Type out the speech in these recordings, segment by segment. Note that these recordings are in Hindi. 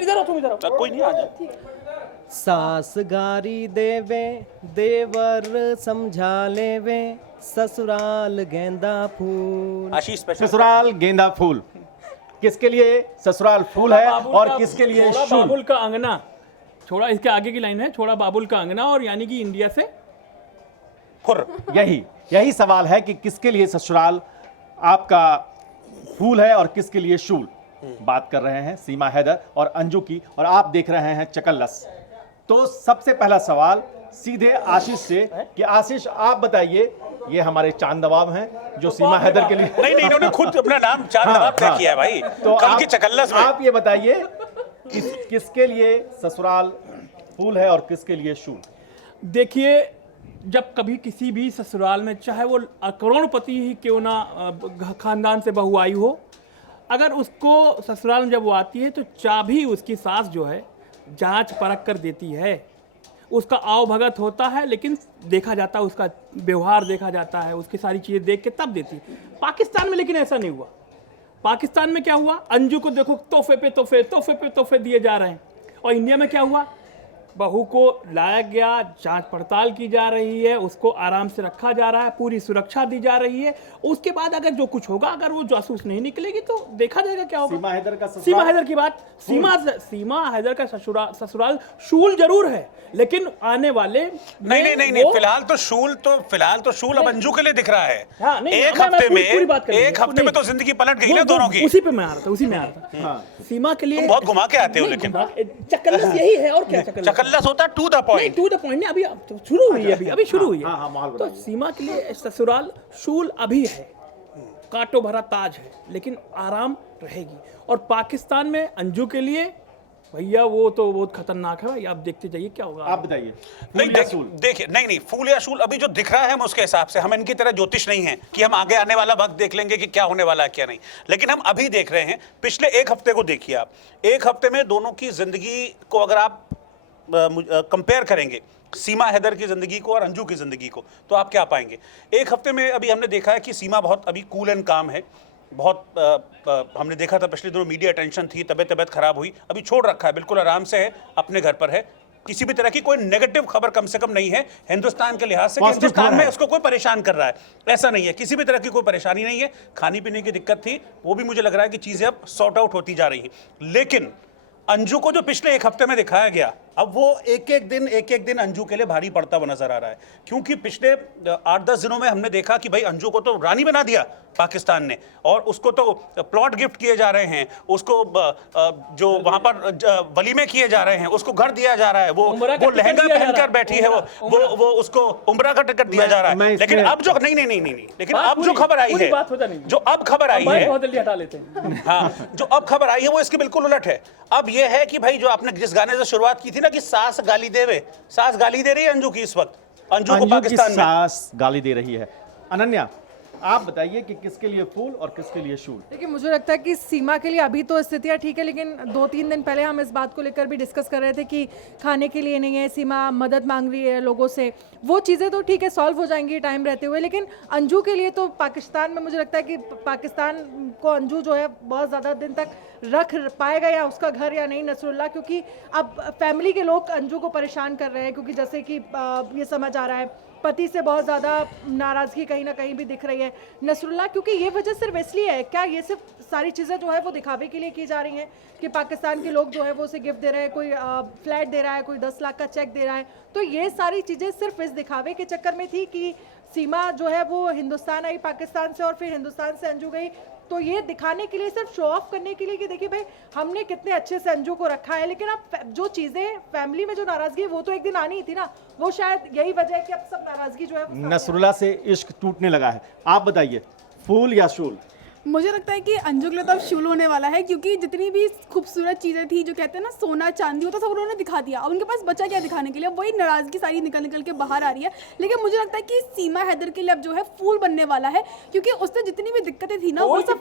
इधर आओ, तुम इधर आओ। कोई नहीं, आ जा। सास गारी देवे देवर समझा लेवे, ससुराल गेंदा फूल। आशीष स्पेशल। ससुराल गेंदा फूल किसके लिए ससुराल फूल है और किसके लिए छोड़ा शूल? बाबुल का अंगना, छोड़ा इसके आगे की लाइन है, छोड़ा बाबुल का अंगना, और यानी कि इंडिया से खुर। यही सवाल है कि किसके लिए ससुराल आपका फूल है और किसके लिए शूल। बात कर रहे हैं सीमा हैदर और अंजू की, और आप देख रहे हैं चकल्लस। तो सबसे पहला सवाल सीधे आशीष से कि आशीष आप बताइए, ये हमारे चांद नवाब हैं जो सीमा हैदर के लिए नहीं, इन्होंने खुद अपना नाम चांद नवाब तय किया है भाई, तो कल की चकल्लस में। आप ये बताइए किसके लिए ससुराल फूल है और किसके लिए शूल? देखिए, जब कभी किसी भी ससुराल में, चाहे वो करोड़पति ही क्यों ना खानदान से बहू आई हो, अगर उसको ससुराल में जब वो आती है तो चाबी उसकी सास जो है जांच परख कर देती है। उसका आव भगत होता है, लेकिन देखा जाता है, उसका व्यवहार देखा जाता है, उसकी सारी चीज़ें देख के तब देती है। पाकिस्तान में लेकिन ऐसा नहीं हुआ। पाकिस्तान में क्या हुआ, अंजू को देखो तोहफे पे तोहफे, तोहफे पे तोहफे दिए जा रहे हैं। और इंडिया में क्या हुआ, बहू को लाया गया, जांच पड़ताल की जा रही है, उसको आराम से रखा जा रहा है, पूरी सुरक्षा दी जा रही है। उसके बाद अगर जो कुछ होगा, अगर वो जासूस नहीं निकलेगी तो देखा जाएगा क्या होगा। सीमा हैदर का ससुराल, सीमा हैदर की बात, सीमा हैदर का ससुराल शूल जरूर है, लेकिन आने वाले नहीं, फिलहाल तो शूल अब अंजू के लिए दिख रहा है। हाँ, नहीं, एक मैं हफ्ते में पूरी बात कर रही हूँ। एक हफ्ते में तो जिंदगी पलट गई ना दोनों की। उसी पे मैं आ रहा था, सीमा के लिए तुम बहुत घुमा के आते हो, लेकिन चकल्लस यही है। और क्या चकल्लस होता to the point. To the point नहीं, अभी शुरू हुई है, अभी शुरू हुई हाँ, माहौल है। तो बनाइए। सीमा के लिए ससुराल शूल अभी है, कांटो भरा ताज है, लेकिन आराम रहेगी। और पाकिस्तान में अंजू के लिए भैया वो तो बहुत खतरनाक है भाई, आप देखते जाइए क्या होगा। आप बताइए। नहीं, देखिए, नहीं, फूल या शूल अभी जो दिख रहा है, हम उसके हिसाब से, हम इनकी तरह ज्योतिष नहीं है कि हम आगे आने वाला वक्त देख लेंगे कि क्या होने वाला है क्या नहीं, लेकिन हम अभी देख रहे हैं। पिछले एक हफ्ते को देखिए आप, एक हफ्ते में दोनों की जिंदगी को अगर आप कंपेयर करेंगे, सीमा हैदर की जिंदगी को और अंजू की जिंदगी को, तो आप क्या पाएंगे। एक हफ्ते में अभी हमने देखा है कि सीमा बहुत अभी कूल एंड काम है, बहुत हमने देखा था पिछले दिनों मीडिया टेंशन थी, तबीयत खराब हुई, अभी छोड़ रखा है, बिल्कुल आराम से है, अपने घर पर है। किसी भी तरह की कोई नेगेटिव खबर कम से कम नहीं है हिंदुस्तान के लिहाज से कि हिंदुस्तान में उसको कोई परेशान कर रहा है, ऐसा नहीं है, किसी भी तरह की कोई परेशानी नहीं है। खाने पीने की दिक्कत थी, वो भी मुझे लग रहा है कि चीजें अब सॉर्ट आउट होती जा रही हैं। लेकिन अंजू को जो पिछले एक हफ्ते में दिखाया गया, अब वो एक एक दिन अंजू के लिए भारी पड़ता हुआ नजर आ रहा है, क्योंकि पिछले 8-10 दिनों में हमने देखा कि भाई अंजू को तो रानी बना दिया पाकिस्तान ने, और उसको तो प्लॉट गिफ्ट किए जा रहे हैं, उसको जो वहां पर वलीमे किए जा रहे हैं, उसको घर दिया जा रहा है, वो लहंगा पहनकर बैठी है, वो उसको उम्रा का टिकट दिया जा रहा है। लेकिन अब जो लेकिन अब जो खबर आई है, जो अब खबर आई है, बहुत जल्दी हटा लेते हैं। हाँ, जो अब खबर आई है वो इसके बिल्कुल उलट है। अब ये है कि भाई जो आपने जिस गाने से शुरुआत की थी ना कि सास गाली देवे, सास गाली दे रही है अंजू की इस वक्त, अंजू को पाकिस्तान में सास गाली दे रही है। अनन्या आप बताइए कि किसके लिए फूल और किसके लिए शूल? देखिए, मुझे लगता है कि सीमा के लिए अभी तो स्थितियाँ ठीक है, लेकिन 2-3 दिन पहले हम इस बात को लेकर भी डिस्कस कर रहे थे कि खाने के लिए नहीं है, सीमा मदद मांग रही है लोगों से। वो चीज़ें तो ठीक है, सॉल्व हो जाएंगी टाइम रहते हुए, लेकिन अंजू के लिए तो पाकिस्तान में मुझे लगता है कि पाकिस्तान को अंजू जो है बहुत ज़्यादा दिन तक रख पाएगा, या उसका घर या नहीं नसरुल्लाह, क्योंकि अब फैमिली के लोग अंजू को परेशान कर रहे हैं, क्योंकि जैसे कि ये समझ आ रहा है पति से बहुत ज़्यादा नाराज़गी कहीं ना कहीं भी दिख रही है नसरुल्लाह, क्योंकि ये वजह सिर्फ इसलिए है क्या, ये सिर्फ सारी चीज़ें जो है वो दिखावे के लिए की जा रही हैं कि पाकिस्तान के लोग जो है वो उसे गिफ्ट दे रहे हैं, कोई फ्लैट दे रहा है, कोई 10 लाख का चेक दे रहा है, तो ये सारी चीज़ें सिर्फ इस दिखावे के चक्कर में थी कि सीमा जो है वो हिंदुस्तान आई पाकिस्तान से और फिर हिंदुस्तान से अंजू गई, तो ये दिखाने के लिए, सिर्फ शो ऑफ करने के लिए कि देखिए भाई हमने कितने अच्छे से अंजू को रखा है। लेकिन अब जो चीज़ें फैमिली में जो नाराज़गी है वो तो एक दिन आनी ही थी ना, वो शायद यही वजह है कि अब सब नाराज़गी जो है नसरुल्लाह से इश्क टूटने लगा है। आप बताइए, फूल या शूल? मुझे लगता है कि अंजू के लिए तो अब शूल होने वाला है, क्योंकि जितनी भी खूबसूरत चीज़ें थी, जो कहते हैं ना सोना चांदी, वो तो सब उन्होंने दिखा दिया। अब उनके पास बचा क्या दिखाने के लिए, वही नाराज़गी सारी निकल के बाहर आ रही है। लेकिन मुझे लगता है कि सीमा हैदर के लिए अब जो है फूल बनने वाला है, क्योंकि उससे जितनी भी दिक्कतें थी ना, वो सब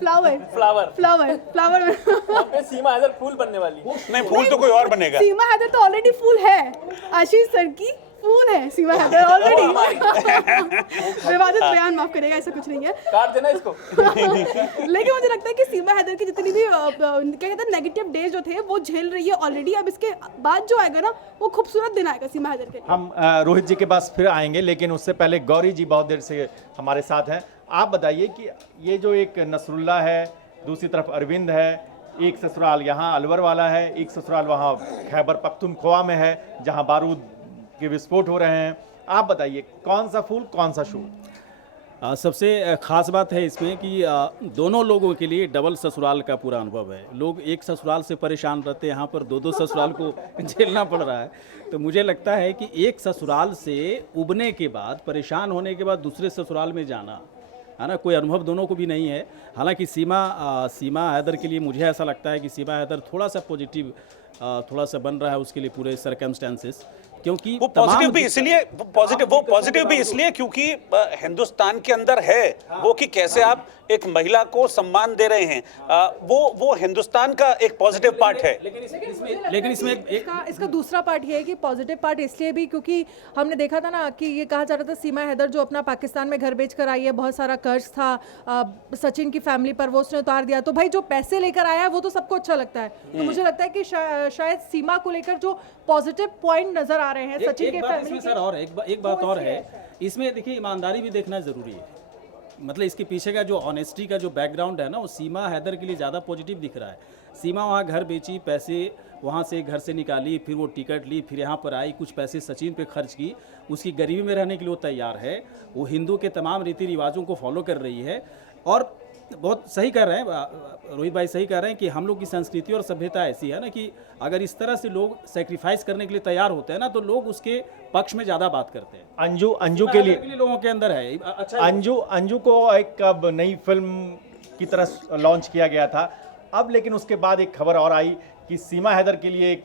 फ्लावर सीमा हैदर फूल बनने वाली। नहीं, फूल तो कोई और बनेगा। सीमा हैदर तो ऑलरेडी फूल है, आशीष सर की फूल है सीमा हैदर ऑलरेडी। विवादित बयान माफ करेगा, ऐसा कुछ नहीं है। काट देना इसको। लेकिन मुझे लगता है कि सीमा हैदर की जितनी भी क्या कहते हैं नेगेटिव डेज जो थे वो झेल रही है ऑलरेडी। अब इसके बाद जो आएगा ना वो खूबसूरत दिन आएगा सीमा हैदर के लिए। हम रोहित जी के पास फिर आएंगे, लेकिन उससे पहले गौरी जी बहुत देर से हमारे साथ हैं। आप बताइए कि ये जो एक नसरुल्ला है, दूसरी तरफ अरविंद है, एक ससुराल यहाँ अलवर वाला है, एक ससुराल वहाँ खैबर पख्तूनख्वा में है जहाँ बारूद के विस्फोट हो रहे हैं। आप बताइए कौन सा फूल कौन सा शूल? सबसे ख़ास बात है इसमें कि दोनों लोगों के लिए डबल ससुराल का पूरा अनुभव है। लोग एक ससुराल से परेशान रहते हैं, यहाँ पर दो ससुराल को झेलना पड़ रहा है। तो मुझे लगता है कि एक ससुराल से उबने के बाद, परेशान होने के बाद दूसरे ससुराल में जाना, है ना, कोई अनुभव दोनों को भी नहीं है। हालांकि सीमा हैदर के लिए मुझे ऐसा लगता है कि सीमा हैदर थोड़ा सा पॉजिटिव थोड़ा सा बन रहा है उसके लिए पूरे सर्कमस्टेंसेस, क्योंकि वो पॉजिटिव भी इसलिए क्योंकि हिंदुस्तान के अंदर है वो कि कैसे आप एक महिला को सम्मान दे रहे हैं। वो हिंदुस्तान का एक पॉजिटिव पार्ट है। लेकिन इसमें इसका दूसरा पार्ट ये है कि पॉजिटिव पार्ट इसलिए भी क्योंकि हमने देखा था ना कि ये कहा जा रहा था सीमा हैदर जो अपना पाकिस्तान में घर बेच कर आई है, बहुत सारा कर्ज था सचिन की फैमिली पर, वो उसने उतार दिया। तो भाई जो पैसे लेकर आया है वो तो सबको अच्छा लगता है। तो मुझे लगता है कि शायद सीमा को लेकर जो पॉजिटिव पॉइंट नजर आ रहे हैं सचिन के फैमिली सर, और एक बात और है इसमें, देखिए ईमानदारी भी देखना जरूरी है। मतलब इसके पीछे का जो ऑनेस्टी का जो बैकग्राउंड है ना, वो सीमा हैदर के लिए ज़्यादा पॉजिटिव दिख रहा है। सीमा वहाँ घर बेची, पैसे वहाँ से घर से निकाली, फिर वो टिकट ली, फिर यहाँ पर आई, कुछ पैसे सचिन पे खर्च की, उसकी गरीबी में रहने के लिए वो तैयार है। वो हिंदू के तमाम रीति रिवाजों को फॉलो कर रही है। और बहुत सही कर रहे हैं रोहित भाई, सही कह रहे हैं कि हम लोग की संस्कृति और सभ्यता ऐसी है ना कि अगर इस तरह से लोग सेक्रीफाइस करने के लिए तैयार होते हैं ना, तो लोग उसके पक्ष में ज़्यादा बात करते हैं। अंजू के लिए लोगों के अंदर है। अच्छा, अंजू को एक अब नई फिल्म की तरह लॉन्च किया गया था अब, लेकिन उसके बाद एक खबर और आई कि सीमा हैदर के लिए एक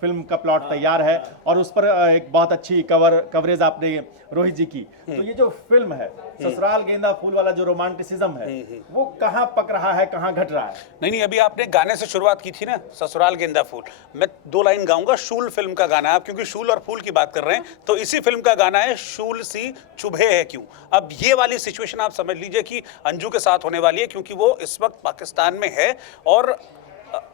फिल्म का प्लॉट तैयार है और उस पर एक बहुत अच्छी कवरेज आपने रोहित जी की। तो ये जो फिल्म है ससुराल गेंदा फूल वाला जो रोमांटिसिज्म है वो कहाँ पक रहा है, कहाँ घट रहा है? नहीं, अभी आपने गाने से शुरुआत की थी ना, ससुराल गेंदा फूल। मैं 2 लाइन गाऊंगा। शूल फिल्म का गाना है। आप क्योंकि शूल और फूल की बात कर रहे हैं तो इसी फिल्म का गाना है शूल सी चुभे है क्यों। अब ये वाली सिचुएशन आप समझ लीजिए कि अंजू के साथ होने वाली है, क्योंकि वो इस वक्त पाकिस्तान में है और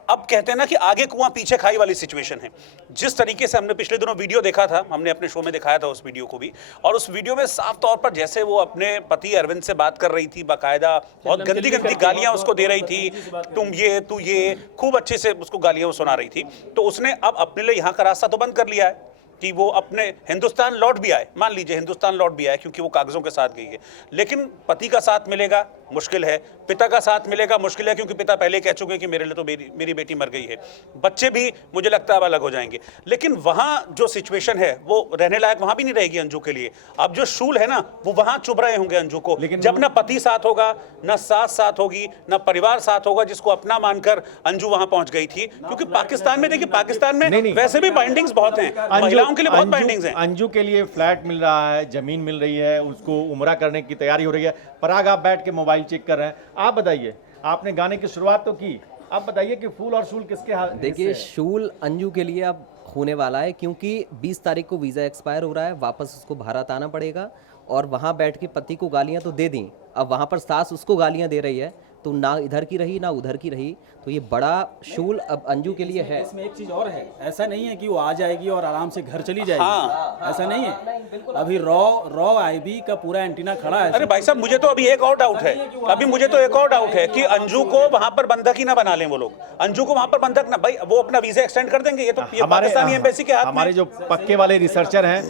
अब कहते हैं ना कि आगे कुआं पीछे खाई वाली सिचुएशन है। जिस तरीके से हमने पिछले दिनों वीडियो देखा था, हमने अपने शो में दिखाया था उस वीडियो को भी, और उस वीडियो में साफ तौर पर जैसे वो अपने पति अरविंद से बात कर रही थी, बाकायदा बहुत गंदी गंदी गालियां उसको दे रही थी, तुम ये तू ये, खूब अच्छे से उसको गालियां सुना रही थी। तो उसने अब अपने लिए यहाँ का रास्ता तो बंद कर लिया है कि वो अपने हिंदुस्तान लौट भी आए। मान लीजिए हिंदुस्तान लौट भी आए क्योंकि वो कागजों के साथ गई है, लेकिन पति का साथ मिलेगा मुश्किल है, पिता का साथ मिलेगा मुश्किल है, क्योंकि पिता पहले कह चुके हैं कि मेरे लिए तो मेरी बेटी मर गई है। बच्चे भी मुझे लगता है अब अलग हो जाएंगे। लेकिन वहाँ जो सिचुएशन है वो रहने लायक वहाँ भी नहीं रहेगी अंजू के लिए। अब जो शूल है ना वो वहाँ चुभ रहे होंगे अंजू को, लेकिन जब ना पति साथ होगा, ना सास साथ होगी, ना परिवार साथ होगा जिसको अपना मानकर अंजू वहाँ पहुँच गई थी। क्योंकि पाकिस्तान में देखिए, पाकिस्तान में वैसे भी बाइंडिंग्स बहुत हैं, महिलाओं के लिए बहुत बाइंडिंग्स हैं। अंजू के लिए फ्लैट मिल रहा है, जमीन मिल रही है, उसको उम्रा करने की तैयारी हो रही है। पराग आप बैठ के मोबाइल चेक कर रहे हैं। आप बताइए, आपने गाने की शुरुआत तो की, आप बताइए कि फूल और शूल किसके हाथ? देखिए, शूल अंजू के लिए अब होने वाला है क्योंकि 20 तारीख को वीज़ा एक्सपायर हो रहा है, वापस उसको भारत आना पड़ेगा और वहाँ बैठ के पति को गालियाँ तो दे दी, अब वहाँ पर सास उसको गालियाँ दे रही है, तो ना इधर की रही ना उधर की रही। तो ये बड़ा शूल अब अंजू के लिए है। इसमें एक चीज़ और है, ऐसा नहीं है कि वो आ जाएगी और आराम से घर चली जाएगी, ऐसा नहीं है। अभी रॉ आईबी का पूरा एंटीना खड़ा है। अरे भाई साहब, मुझे तो अभी एक और डाउट है, कि अंजू को वहां पर बंधक ही ना बना लें वो लोग। अंजू को वहां पर बंधक ना, भाई वो अपना वीजा एक्सटेंड कर देंगे, ये तो पाकिस्तानी एम्बेसी के हाथ में। हमारे जो पक्के वाले रिसर्चर हैं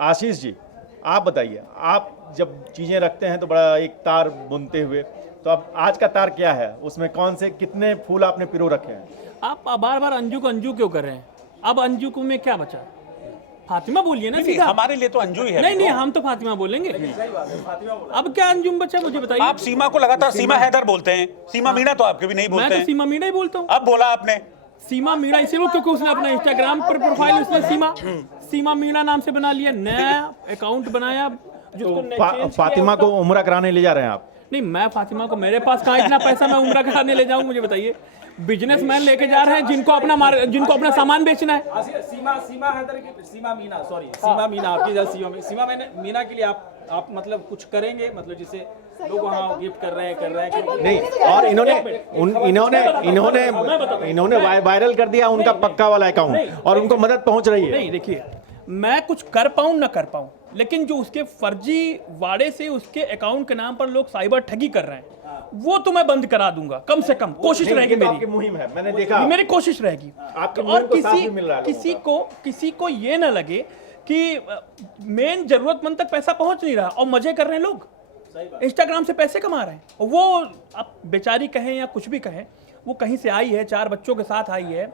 आशीष जी, आप बताइए, आप जब चीजें रखते हैं तो बड़ा एक तार बुनते हुए, तो अब आज का तार क्या है, उसमें कौन से कितने फूल आपने पिरो रखे हैं? आप बार बार अंजू को अंजू क्यों कर रहे हैं? अब अंजू को में क्या बचा? फातिमा बोलिए ना सीधा। हमारे लिए तो अंजू ही है। नहीं, हम तो फातिमा बोलेंगे। अब क्या अंजुम बचा, मुझे बताइए। आप सीमा को लगातार सीमा हैदर बोलते हैं, सीमा मीणा तो आपके भी नहीं बोलते हैं। मैं तो सीमा मीणा ही बोलता हूँ। अब बोला आपने सीमा मीणा इसीलिए क्योंकि उसने अपना इंस्टाग्राम पर प्रोफाइल उसने सीमा मीणा नाम से बना लिया, नया अकाउंट बनाया। तो फातिमा को उम्रा कराने ले जा रहे हैं आप? नहीं, मैं फातिमा को, मेरे पास कहाँ इतना पैसा मैं उम्रा कराने ले जाऊं, मुझे बताइए। बिजनेसमैन लेके जा रहे हैं जिनको अपना सामान बेचना है। सीमा हैदर की, सीमा मीना आपकी सीमा मीना के लिए आप मतलब कुछ करेंगे, मतलब जिसे लोग वहाँ गिफ्ट कर रहे हैं नहीं, और इन्होंने वायरल कर दिया उनका पक्का वाला अकाउंट और उनको मदद पहुंच रही है। नहीं, देखिए, मैं कुछ कर पाऊं ना कर पाऊं, लेकिन जो उसके फर्जी वाड़े से उसके अकाउंट के नाम पर लोग साइबर ठगी कर रहे हैं, वो तो मैं बंद करा दूंगा, कम से कम कोशिश रहेगी मेरी। आपकी मुहिम है, मैंने देखा, मेरी कोशिश रहेगी। आपके और मुहिम को साथ भी मिल रहा है किसी को ये ना लगे कि मेन जरूरतमंद तक पैसा पहुंच नहीं रहा और मजे कर रहे हैं लोग, इंस्टाग्राम से पैसे कमा रहे हैं। वो अब बेचारी कहें या कुछ भी कहें, वो कहीं से आई है, 4 बच्चों के साथ आई है,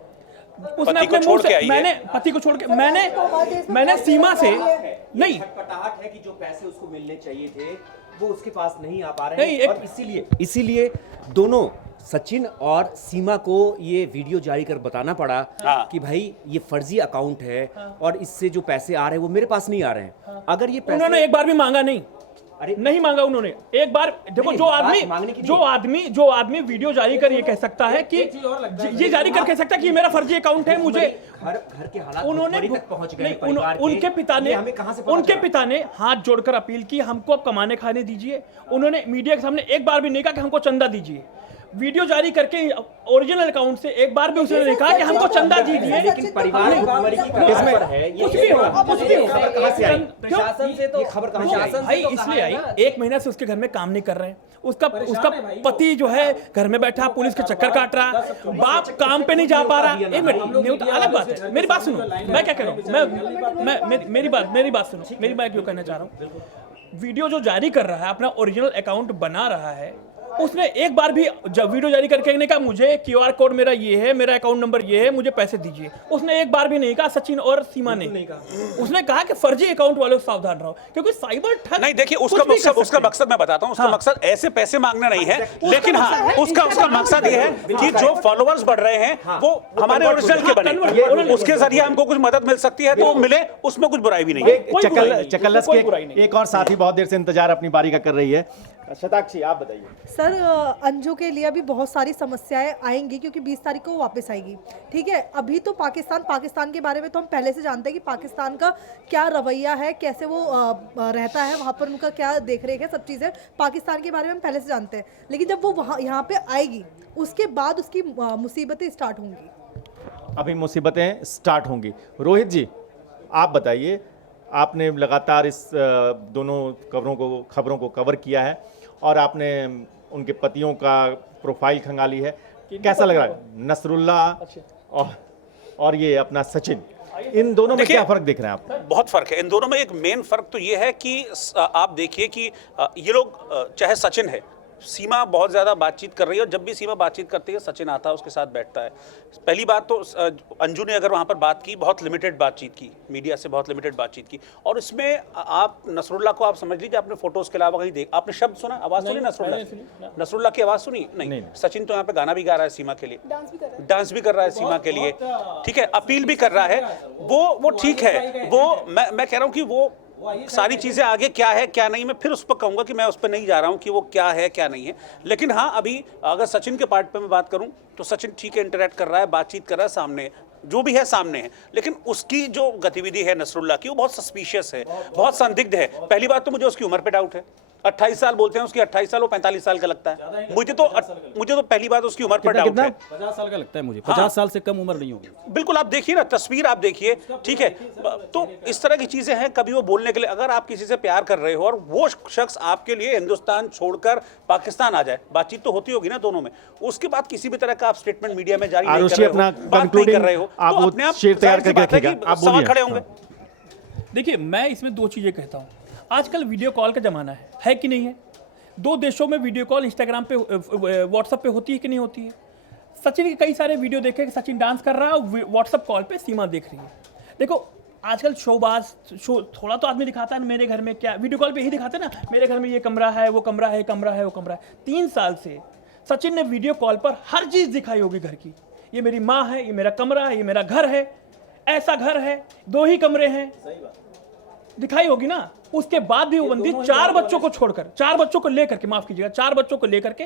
उसने अपने मुंह से, मैंने पति को छोड़ के, मैंने सीमा से नहीं, खटपटाहट है कि जो पैसे उसको मिलने चाहिए थे वो उसके पास नहीं आ पा रहे नहीं, हैं, और इसीलिए दोनों सचिन और सीमा को ये वीडियो जारी कर बताना पड़ा कि भाई ये फर्जी अकाउंट है और इससे जो पैसे आ रहे हैं वो मेरे पास नहीं आ रहे हैं। अगर ये पैसे उन्होंने एक बार भी मांगा नहीं, नहीं मांगा उन्होंने एक बार। देखो, जो आदमी वीडियो जारी कर ये कह सकता है कि ये जारी कर कह सकता है कि ये मेरा फर्जी अकाउंट है, मुझे घर के हालात उन्होंने तक पहुंच गए, उनके पिता ने हाथ जोड़कर अपील की, हमको अब कमाने खाने दीजिए। उन्होंने मीडिया के सामने एक बार भी नहीं कहा कि हमको चंदा दीजिए। वीडियो जारी करके ओरिजिनल अकाउंट से एक बार भी उसने नहीं कहा कि हमको चंदा दीजिए। लेकिन परिवार कुछ भी होगा, प्रशासन से तो खबर कहां से भाई इसलिए आई, 1 महीना से उसके घर में काम नहीं कर रहे हैं, उसका पति जो है घर में बैठा पुलिस के चक्कर काट रहा, बाप काम पे नहीं जा पा रहा। एक मिनट, अलग बात है, मेरी बात सुनो, मैं क्या कह रहा हूँ, मेरी बात सुनो, मैं क्यों कहना चाह रहा हूँ। वीडियो जो जारी कर रहा है, अपना ओरिजिनल अकाउंट बना रहा है, उसने एक बार भी जब वीडियो जारी करके नहीं कहा मुझे QR कोड मेरा ये है, मेरा अकाउंट नंबर ये है, मुझे पैसे दीजिए। उसने एक बार भी नहीं कहा, सचिन और सीमा ने नहीं कहा। उसने कहा कि फर्जी अकाउंट वालों से सावधान रहो, क्योंकि साइबर ठग। नहीं, देखिए, उसका मकसद मैं बताता हूं, उसका मकसद ऐसे पैसे मांगना नहीं है, लेकिन हाँ, उसका मकसद ये है कि जो फॉलोअर्स बढ़ रहे हैं वो हमारे ओरिजिनल के बने, उसके जरिए हमको कुछ मदद मिल सकती है तो वो मिले, उसमें कुछ बुराई भी नहीं है। चकल्लस के एक और साथी बहुत देर से इंतजार अपनी बारी का कर रही है। शताक्षी, आप बताइए। सर, अंजू के लिए अभी बहुत सारी समस्याएं आएंगी क्योंकि 20 तारीख को वो वापस आएगी। ठीक है, अभी तो पाकिस्तान के बारे में तो हम पहले से जानते हैं कि पाकिस्तान का क्या रवैया है, कैसे वो रहता है, वहाँ पर उनका क्या देख रेख है, सब चीज़ें पाकिस्तान के बारे में हम पहले से जानते हैं। लेकिन जब वो यहाँ पे आएगी, उसके बाद उसकी मुसीबतें स्टार्ट होंगी। अभी मुसीबतें स्टार्ट होंगी। रोहित जी, आप बताइए, आपने लगातार इस दोनों खबरों को कवर किया है और आपने उनके पतियों का प्रोफाइल खंगाली है, कैसा लग रहा है? नसरुल्लाह और ये अपना सचिन, इन दोनों में क्या फर्क दिख रहा है आपको? बहुत फर्क है इन दोनों में। एक मेन फर्क तो ये है कि आप देखिए कि ये लोग, चाहे सचिन है, सीमा बहुत ज़्यादा बातचीत कर रही है और जब भी सीमा बातचीत करती है सचिन आता है उसके साथ बैठता है। पहली बात तो अंजू ने अगर वहाँ पर बात की, बहुत लिमिटेड बातचीत की, मीडिया से बहुत लिमिटेड बातचीत की, और इसमें आप नसरुल्लाह को आप समझ लीजिए आपने फोटोज़ के अलावा कहीं आपने शब्द सुना, आवाज़ सुनी नसरुल्लाह की आवाज़ सुनी? नहीं। सचिन तो यहाँ पे गाना भी गा रहा है सीमा के लिए, डांस भी कर रहा है सीमा के लिए, ठीक है, अपील भी कर रहा है, वो ठीक है। वो मैं कह रहा हूँ कि वो सारी चीज़ें आगे क्या है क्या नहीं, मैं फिर उस पर कहूँगा कि मैं उस पर नहीं जा रहा हूँ कि वो क्या है क्या नहीं है। लेकिन हाँ, अभी अगर सचिन के पार्ट पे मैं बात करूँ तो सचिन ठीक है, इंटरेक्ट कर रहा है, बातचीत कर रहा है, सामने जो भी है सामने है, लेकिन उसकी जो गतिविधि है नसरुल्लाह की वो बहुत सस्पिशियस है, बहुत संदिग्ध है। पहली बात तो मुझे उसकी उम्र पे डाउट है, 28 साल बोलते हैं उसकी, 28 साल, वो 45 साल का लगता है मुझे तो पहली बात उसकी उम्र पर डाउट है। 50 साल का लगता है मुझे, 50 साल से कम उम्र नहीं होगी। बिल्कुल, आप देखिए ना, तस्वीर आप देखिए, ठीक है। तो इस तरह की चीजें हैं, कभी वो बोलने के लिए, अगर आप किसी से प्यार कर रहे हो और वो शख्स आपके लिए हिंदुस्तान छोड़कर पाकिस्तान आ जाए, बातचीत तो होती होगी ना दोनों में, उसके बाद किसी भी तरह का आप स्टेटमेंट मीडिया में जारी नहीं कर रहे हो, बात नहीं कर रहे हो, तो अपने आप सवाल खड़े होंगे। देखिए, मैं इसमें 2 चीजें कहता हूँ। आजकल वीडियो कॉल का ज़माना है कि नहीं है? 2 देशों में वीडियो कॉल इंस्टाग्राम पे, व्हाट्सएप पे होती है कि नहीं होती है? सचिन के कई सारे वीडियो देखे कि सचिन डांस कर रहा है, व्हाट्सएप कॉल पे सीमा देख रही है। देखो, आजकल शो थोड़ा तो आदमी दिखाता है ना, मेरे घर में क्या, वीडियो कॉल पे यही दिखाते हैं ना, मेरे घर में ये कमरा है, वो कमरा है, कमरा है, वो कमरा है। 3 साल से सचिन ने वीडियो कॉल पर हर चीज़ दिखाई होगी घर की, ये मेरी माँ है, ये मेरा कमरा है, ये मेरा घर है, ऐसा घर है, 2 ही कमरे हैं। दिखाई होगी ना, उसके बाद भी वो बंदी 4 बच्चों को छोड़कर, 4 बच्चों को लेकर के, माफ कीजिएगा, 4 बच्चों को लेकर के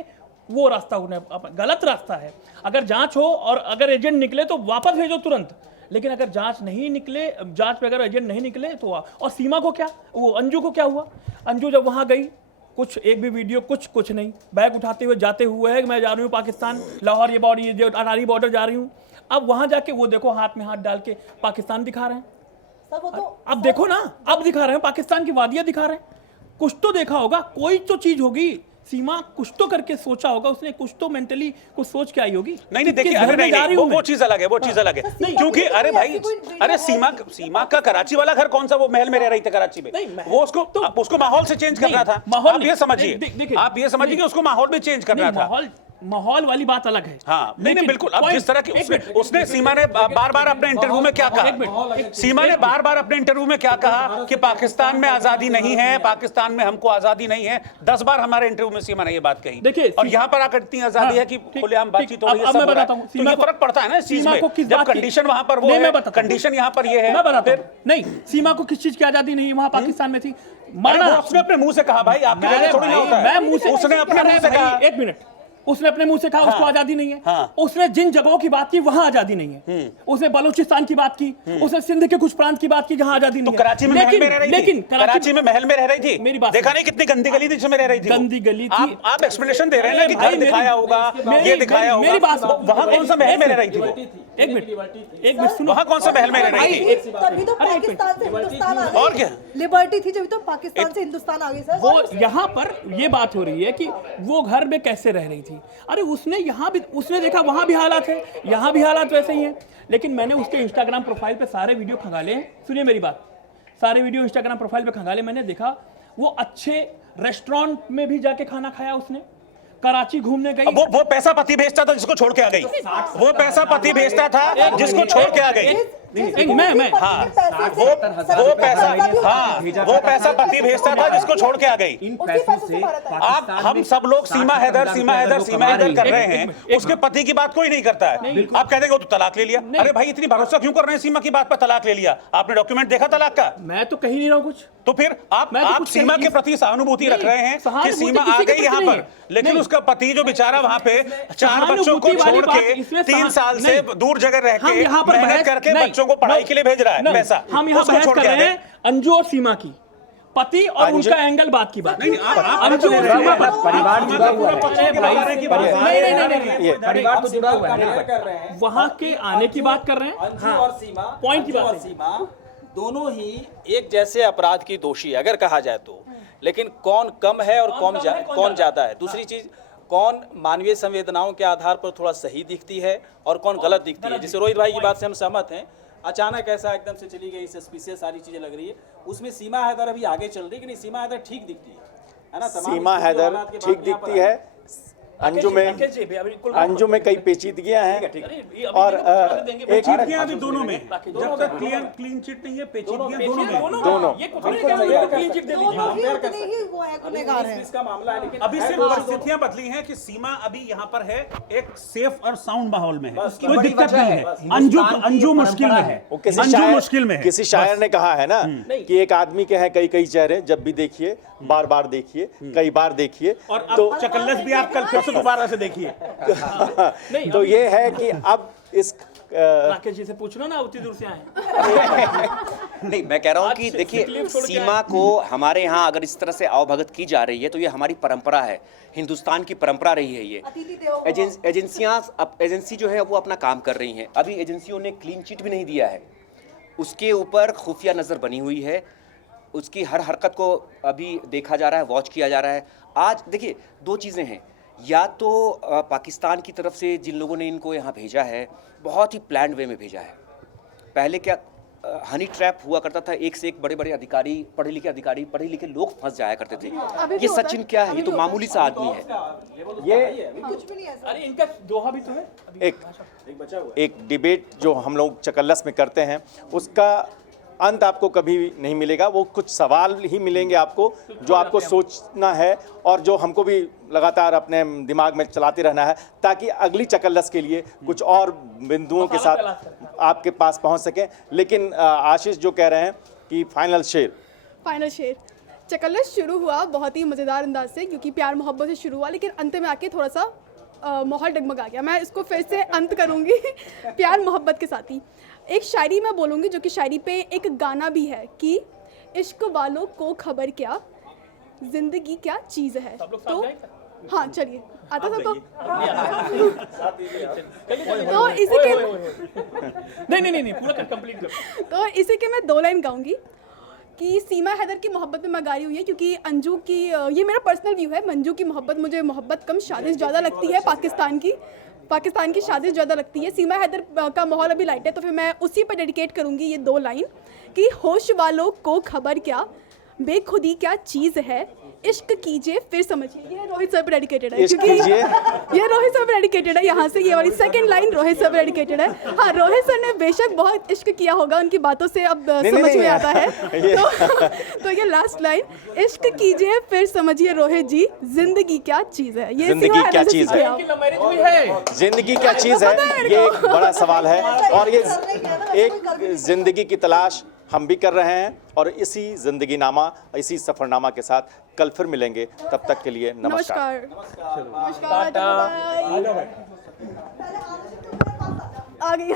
वो रास्ता उन्हें गलत रास्ता है। अगर जांच हो और अगर एजेंट निकले तो वापस भेजो तुरंत, लेकिन अगर जांच नहीं निकले, जांच में अगर एजेंट नहीं निकले तो और सीमा को क्या, वो अंजू को क्या हुआ? अंजू जब वहां गई, कुछ एक भी वीडियो, कुछ नहीं, बैग उठाते हुए जाते हुए है कि मैं जा रही हूँ पाकिस्तान, लाहौर ये बॉर्डर, ये जो अटारी बॉर्डर जा रही हूँ। अब वहां जाके वो देखो हाथ में हाथ डाल के पाकिस्तान दिखा रहे हैं। सर वो तो अब देखो ना, अब दिखा रहे हैं पाकिस्तान की वादियां दिखा रहे हैं। कुछ तो देखा होगा, कोई तो चीज होगी। सीमा कुछ तो करके सोचा होगा उसने, कुछ तो मेंटली कुछ सोच के आई होगी। नहीं नहीं, देखिए, किस घर अरे में जा रही नहीं, हूं वो चीज अलग है, वो चीज अलग है, क्योंकि अरे भाई, अरे सीमा का कराची वाला घर कौन सा, वो महल में रह रही थी कराची में, वो उसको माहौल से चेंज कर रहा था। माहौल आप ये समझिए, आप ये समझिए कि उसको माहौल में चेंज कर रहा था। माहौल वाली बात अलग है। हाँ, नहीं बिल्कुल। अब जिस तरह की उसने सीमा ने बार-बार अपने इंटरव्यू में क्या कहा, सीमा ने बार-बार अपने इंटरव्यू में क्या कहा कि पाकिस्तान में आजादी नहीं है, पाकिस्तान में हमको आजादी नहीं है। 10 बार हमारे इंटरव्यू में सीमा ने ये बात कही। देखिए, और यहाँ पर आकर इतनी आजादी है कि खुलेआम बातचीत हो रही है, अब मैं बताता हूँ, तो ये फर्क पड़ता है ना इस चीज में, जब कंडीशन वहां पर वो है, कंडीशन यहाँ पर ये है। मैं बताता हूँ, नहीं, सीमा को किस चीज की आजादी नहीं, वहां पाकिस्तान में थी, माना उसने अपने मुंह से कहा भाई, आपके लिए थोड़ी ना होता है। मैं मुंह से, उसने अपने मुंह से कहा, एक मिनट, उसने अपने मुंह से कहा उसको आजादी नहीं है। उसने जिन जगहों की बात की वहां आजादी नहीं है। उसने बलूचिस्तान की बात की, उसने सिंध के कुछ प्रांत की बात की जहां आजादी नहीं है। कराची में महल में रह रही थी, लेकिन कराची में महल में रह रही थी, मेरी बात देखा नहीं कितनी गंदी गली थी जिसमें रह रही थी, गंदी गली थी। आप एक्सप्लेनेशन दे रहे हैं ना कि घर दिखाया होगा, ये दिखाया होगा, मेरी बात, वहां कौन सा महल में रह रही थी? एक मिनट सुनो, वहां कौन सा महल में रह रही थी? तभी तो पाकिस्तान से हिंदुस्तान आ गई। और क्या लिबर्टी थी, जब तो पाकिस्तान से हिंदुस्तान आ गई सर। वो यहाँ पर ये बात हो रही है कि वो घर में कैसे रह रही थी। अरे उसने यहाँ भी, उसने देखा वहां भी हालात है, यहाँ भी हालात वैसे ही हैं। लेकिन मैंने उसके इंस्टाग्राम प्रोफाइल पे सारे वीडियो खंगाले हैं, सुनिए मेरी बात, सारे वीडियो इंस्टाग्राम प्रोफाइल पे खंगाले। मैंने देखा वो अच्छे रेस्टोरेंट में भी जाके खाना खाया उसने, कराची घूमने गई। वो पैसा पति भेजता था जिसको छोड़ के आ गई, वो पैसा पति भेजता था जिसको छोड़ के आ गई। मैं हाँ, वो पैसा पति भेजता था जिसको छोड़ के आ गई। इन पैसों से आप हम सब लोग सीमा हैदर कर रहे हैं, उसके पति की बात कोई नहीं करता है। आप कह देंगे वो तो तलाक ले लिया। अरे भाई, इतनी भरोसा क्यों कर रहे हैं सीमा की बात पर, तलाक ले लिया? आपने डॉक्यूमेंट देखा तलाक का? मैं तो कह ही नहीं रहा हूँ कुछ। तो फिर आप सीमा के प्रति सहानुभूति रख रहे हैं कि सीमा आ गई यहाँ पर, लेकिन उसका पति जो बेचारा वहाँ पे 4 बच्चों को छोड़ के 3 साल से दूर जगह रह के मेहनत करके बच्चों को पढ़ाई के लिए भेज रहा है पैसा, हम यहाँ बहस कर रहे हैं अंजू और सीमा की, पति और उनका एंगल बात की बात। अंजू और सीमा परिवार जुड़ा हुआ है, परिवार तो जुड़ा हुआ है, वहाँ के आने की बात कर रहे हैं। अंजू और सीमा, पॉइंट की अंजू बात और सीमा दोनों ही एक जैसे अपराध की दोषी अगर कहा जाए तो, लेकिन कौन कम है और कौन ज्यादा है। दूसरी चीज, कौन मानवीय संवेदनाओं के आधार पर थोड़ा सही दिखती है और कौन गलत दिखती है। जैसे रोहित भाई की बात से हम सहमत हैं, अचानक ऐसा एकदम से चली गई, सस्पिशियस सारी चीजें लग रही है। उसमें सीमा हैदर अभी आगे चल रही है कि नहीं? सीमा हैदर ठीक दिखती है ना? सीमा हैदर ठीक दिखती है। अंजू में कई पेचीदगियां हैं और पेचीदगियां भी दोनों में, जब तक क्लीन चिट नहीं है, पेचीदगियां दोनों में, दोनों। इसका मामला है, लेकिन अभी सिर्फ परिस्थितियां बदली हैं कि सीमा अभी यहाँ पर है, एक सेफ और साउंड माहौल में है, कोई दिक्कत नहीं है। अंजू मुश्किल में है, अंजू मुश्किल में है। किसी शायर ने कहा है ना कि एक आदमी के हैं कई चेहरे, जब भी देखिए बार बार देखिए, कई बार देखिए। और तो चकल्लस भी आप कल फिर से दोबारा से देखिए। तो ये है कि अब इस राकेश जी से पूछना ना, उतनी दूर से आए। नहीं, मैं कह रहा हूँ कि देखिए, सीमा को हमारे यहाँ अगर इस तरह से आवभगत की जा रही है तो ये हमारी परंपरा है, हिंदुस्तान की परंपरा रही है। ये एजेंसी जो है वो अपना काम कर रही हैं। अभी एजेंसियों ने क्लीन चिट भी नहीं दिया है, उसके ऊपर खुफिया नज़र बनी हुई है, उसकी हर हरकत को अभी देखा जा रहा है, वॉच किया जा रहा है। आज देखिए, 2 चीज़ें हैं, या तो पाकिस्तान की तरफ से जिन लोगों ने इनको यहाँ भेजा है बहुत ही प्लान्ड वे में भेजा है। पहले क्या हनी ट्रैप हुआ करता था, एक से एक बड़े बड़े अधिकारी, पढ़े लिखे लोग फंस जाया करते थे। ये सचिन क्या है, ये तो मामूली सा आदमी है। ये कुछ भी नहीं है सर। अरे इनका दोहा भी तो है। एक डिबेट जो हम लोग चकल्लस में करते हैं, उसका अंत आपको कभी नहीं मिलेगा। वो कुछ सवाल ही मिलेंगे आपको जो आपको सोचना है और जो हमको भी लगातार अपने दिमाग में चलाते रहना है, ताकि अगली चकल्लस के लिए कुछ और बिंदुओं के साथ आपके पास पहुंच सकें। लेकिन आशीष जो कह रहे हैं कि फाइनल शेर, फाइनल शेर। चकल्लस शुरू हुआ बहुत ही मज़ेदार अंदाज से, क्योंकि प्यार मोहब्बत से शुरू हुआ, लेकिन अंत में आके थोड़ा सा माहौल डगमगा गया। मैं इसको फिर से अंत करूँगी प्यार मोहब्बत के साथ ही। एक शायरी मैं बोलूँगी, जो कि शायरी पे एक गाना भी है कि इश्क वालों को खबर क्या, जिंदगी क्या चीज़ है। तो हाँ चलिए, आता था तो इसी के नहीं पूरा कंप्लीट कर। तो इसी के मैं 2 लाइन गाऊंगी कि सीमा हैदर की मोहब्बत में मैं गा रही हुई है, क्योंकि अंजू की ये मेरा पर्सनल व्यू है। मंजू की मोहब्बत मुझे मोहब्बत कम शादी ज़्यादा लगती है, पाकिस्तान की शादी ज़्यादा लगती है। सीमा हैदर का माहौल अभी लाइट है, तो फिर मैं उसी पर डेडिकेट करूँगी ये 2 लाइन कि होश वालों को खबर क्या, बेखुदी क्या चीज़ है, इश्क कीजिए फिर समझिए। ये रोहित सर पर डेडिकेटेड है, क्योंकि ये रोहित सर पर डेडिकेटेड है। यहाँ से ये वाली सेकंड लाइन रोहित सर पर डेडिकेटेड है। हाँ, रोहित सर ने बेशक बहुत इश्क किया होगा, उनकी बातों से अब समझ में आता है। तो ये लास्ट लाइन, इश्क कीजिए फिर समझिए रोहित जी, जिंदगी क्या चीज़ है। ये जिंदगी क्या चीज़ है, जिंदगी क्या चीज़ है, ये एक बड़ा सवाल है। और ये एक जिंदगी की तलाश हम भी कर रहे हैं, और इसी जिंदगी नामा, इसी सफरनामा के साथ कल फिर मिलेंगे। तब तक के लिए नमस्कार। नमस्कार। आ गई।